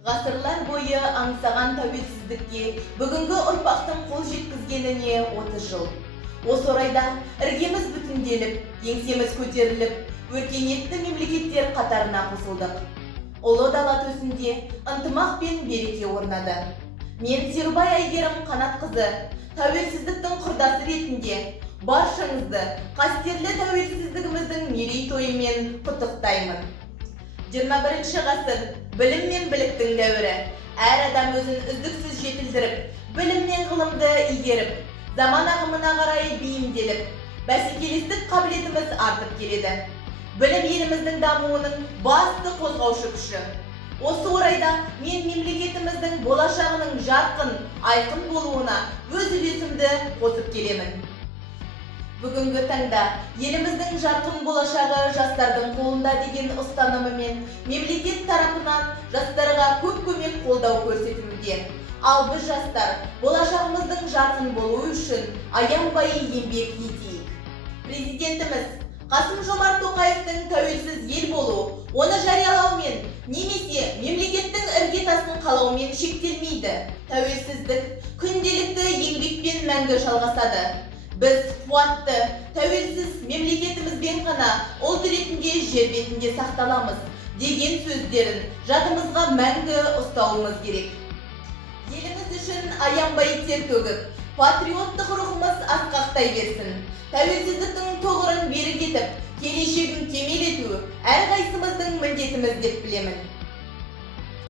Ғасырлар бойы аңсаған тәуелсіздікке бүгінгі ұрпақтың қол жеткізгеніне 30 жыл. Осы орайда іргеміз бүтінделіп, еңсеміз көтеріліп, өркениетті мемлекеттер қатарына қосылдық. Ұлы дала төсінде ынтымақ пен береке орнады. Мен Серубай Әйгерім Қанатқызы, тәуелсіздіктің құрдасы ретінде баршаңызды қастерлі тәуелсіздігіміздің мерейтойымен құттықтаймын. 21 ғасыр білім мен біліктің дәуірі. Әр адам өзін үздіксіз жетілдіріп, білім мен ғылымды игеріп, заман ағымына қарай бейімделіп, бәсекелестік қабілетіміз артып келеді. Білім еліміздің дамуының басты қозғаушы күші. Осы орайда мен мемлекетіміздің болашағының жарқын, айқын болуына өз үлесімді қосып келемін. Бүгінгі таңда еліміздің жарқын болашағы жастардың қолында деген ұстанымымен мемлекет тарапынан жастарға көп көмек қолдау көрсетілуде. Ал біз жастар болашағымыздың жарқын болуы үшін аянбай еңбек етейік. Президентіміз Қасым-Жомарт Тоқаевтың тәуелсіз ел болу, оны жариялаумен немесе мемлекеттің іргетасын қалаумен шектелмейді. Тәуелсіздік күнделікті еңбекпен мәңгі жалғасады. Біз қуатты, тәуелсіз мемлекетімізбен ғана ұлт ретінде жер бетінде сақталамыз деген сөздерін жадымызға мәңгі ұстауымыз керек. Еліміз үшін аянбай тер төгіп, патриоттық рухымыз асқақтай берсін. Тәуелсіздіктің тұғырын берік етіп, келешегін кемел ету әрқайсымыздың міндетіміз деп білемін.